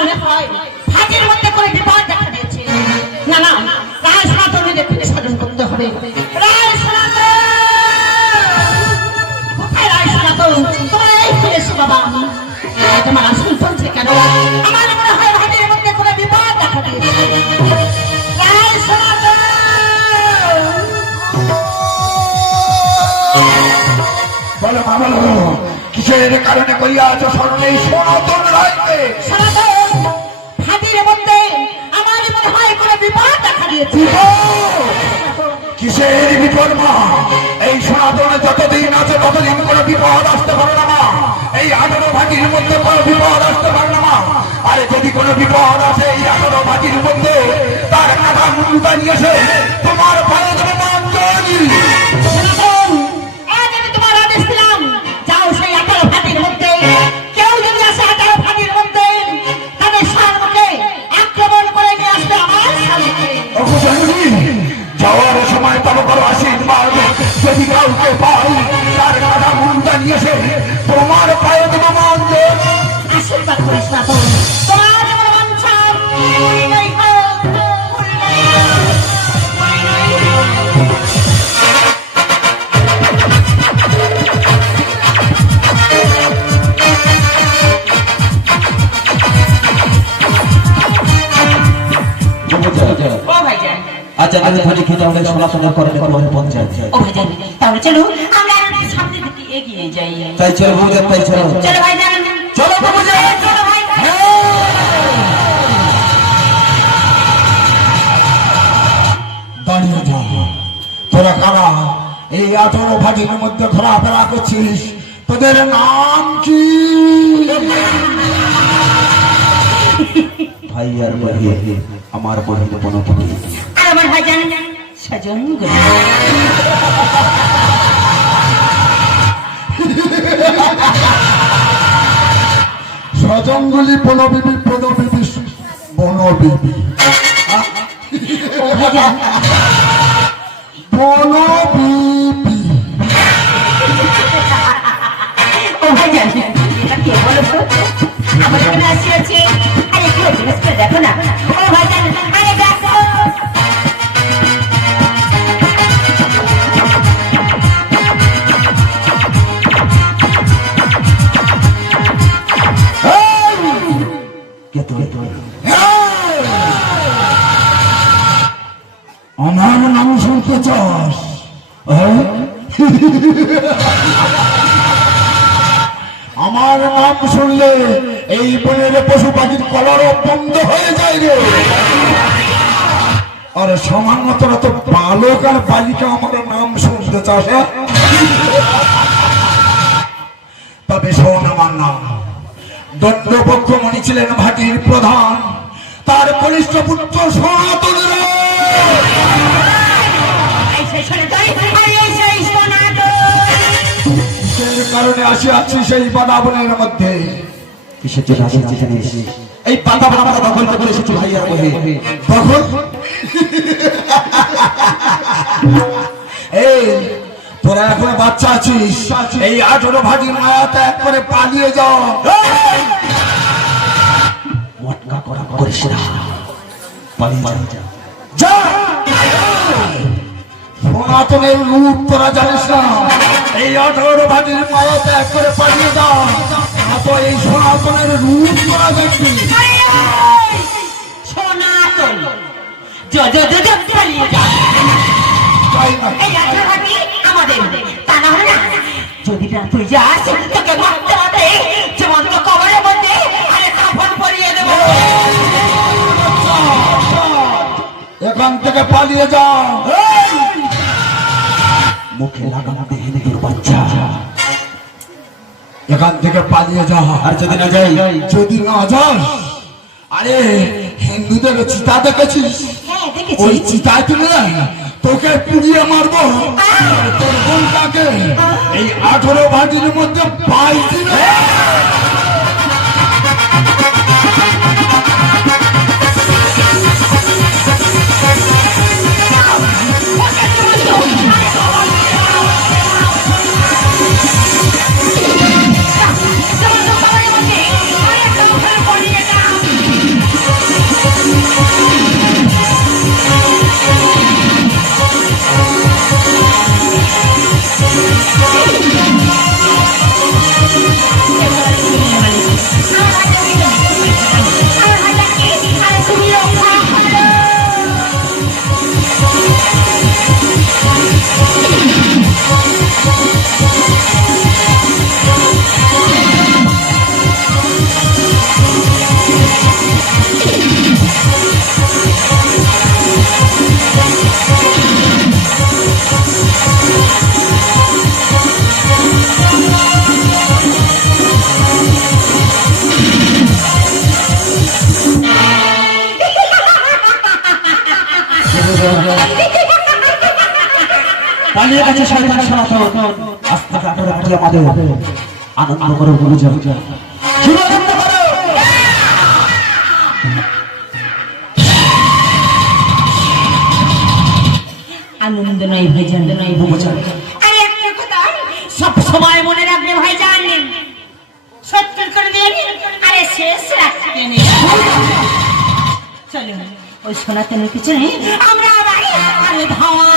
মনে হয় ভাগের মধ্যে করে বিপদ দেখা দিয়েছে। না না, রায় সনাতনীদের ফিরে সাধন করতে হবে। রায় সনাতন, কোথায় রায় সনাতন? তোমরা এই ফিরে এসো বাবা। তোমার আসল চলছে কেন? আমার মনে হয় ভাগের মধ্যে করে বিপদ দেখা দিয়েছে। রায় সনাতন, বলো মা বলো, কিসের কারণে করিয়াছ স্মরণ এই সনাতন রায়কে? সনাতন, ভাগের মধ্যে আমার মনে হয় কোনো বিপদ দেখা দিয়েছে। কিসের বিপদ মা? এই সনাতনে যতদিন আছে ততদিন কোনো বিপদ আসতে পারে না মা। এই 18 ভাগির মধ্যে কোনো বিপদ আসতে পারে না মা। আরে যদি কোনো বিপদ আসে এই 18 ভাগির মধ্যে, তার মাথা মুন্ডা নিয়ে এসে তোমার পায়ে দেবে মা অঞ্জলি। সনাতন, আজ আমি তোমার আদেশ দিলাম, যাও সেই 18 ভাগের মধ্যে কেউ যদি আসে 18 ভাগের মধ্যে, তাদের সামনে আক্রমণ করে নিয়ে আসবে আমার সামনে। অবজানি যাওয়ার সময় তবে করো আশীর্বাদ, যদি কাউকে পাই তার মাথা মুন্ডা নিয়ে এসে তোমার পায়ে দেবে মা অঞ্জলি। আশীর্বাদ করিস না তো, তোমার যেমন বাঞ্ছা পূর্ণই হোক, পূর্ণই হোক, পূর্ণই হোক। ও ভাইজান, আচ্ছা আমি ধরে খেতে হবে সনাতনের করে তোমার পঞ্চায়েত। ও ভাইজান, তাহলে চলো আমরা একটু সামনের দিকে এগিয়ে যাই। তাই চলো বউজান, তাই চলো। চলো ভাইজান, চলো বউজান। চলো ভাইজান। দাঁড়িয়ে যা, তোরা কারা? এই 18 ভাগের মধ্যে ঘোরাফেরা করছিস, তোদের নাম কি? ভাই আর বহিয়ে আমার বহির বনপতি। আর আমার ভাইজান সজন গুলো। সজঙ্গলি বনবিবি বনবিবি বনবিবি ও ভাইজান, বনবিবি। ও ভাইজান, এটা কে বলো তো? আমার এখানে আসিয়াছে, আরে একটু জিজ্ঞেস করে দেখো না। ও ভাইজান, আরে দেখো। কে তুমি? আমার নাম শুনতে চাস? আমার নাম শুনলে এই বনের পশু পাখির কলরব বন্ধ হয়ে যায় রে। আর সামান্য তোরা তো বালক আর বালিকা আমার নাম শুনতে চাস? তবে শোন, আমার নাম দণ্ডপক্ষমণি ছিলেন ভাটির প্রধান, তার কনিষ্ঠ পুত্র সনাতন রায়। কিসের কারণে আসিয়াছি সেই বনাবনের মধ্যে? কিসের জন্য আসিয়াছি জানিস? এই পাতা পাতা দখল করে এসেছি ভাই আর বহিয়ে। দখল? এই তোরা এখন বাচ্চা আছিস, এই 18 ভাগের মায়া ত্যাগ করে পালিয়ে যাও। মটকা করা করিস না, পালিয়ে যা। যা, সনাতনের রূপ তোরা জানিস না। এই 18 ভাগের মায়া ত্যাগ করে পালিয়ে যাও, তো এই সনাতনের রূপ তোরা দেখবি। সনাতন, পালিয়ে যা। তাই না? এই 18 ভাগই আমাদের, তা না হলে না, যদি না তুই যাস তোকে মারতে হবে, যেমন তো কবরের মধ্যে আরে কাফন পরিয়ে দেবো। এখান থেকে পালিয়ে যাও। মুখে লাগানো দেহের বাচ্চা। এখান থেকে পালিয়ে যা। আর যদি না যাই? যদি না যাস, আরে হিন্দুদের চিতা দেখেছিস? হ্যাঁ দেখেছি। ওই চিতায় তুলে তোকে পুড়িয়ে মারবো, আর তোর বোনটাকে এই 18 ভাগের মধ্যে পাই দিবে। পালিয়ে গেছে শয়তান সনাতন। আস্তে আস্তে রাখলে আমাদের আনন্দ করো বলে যাও। জীবনানন্দ করো। আনন্দ নয় ভাইজান, নয় ভাইজান। আরে একটা কথা সব সময় মনে রাখবে ভাইজান, সত্তর করে দিয়ে আরে শেষ রাখতে নেই। চলো ওই সনাতনের পিছনে আমরা আবার আরে ধাওয়া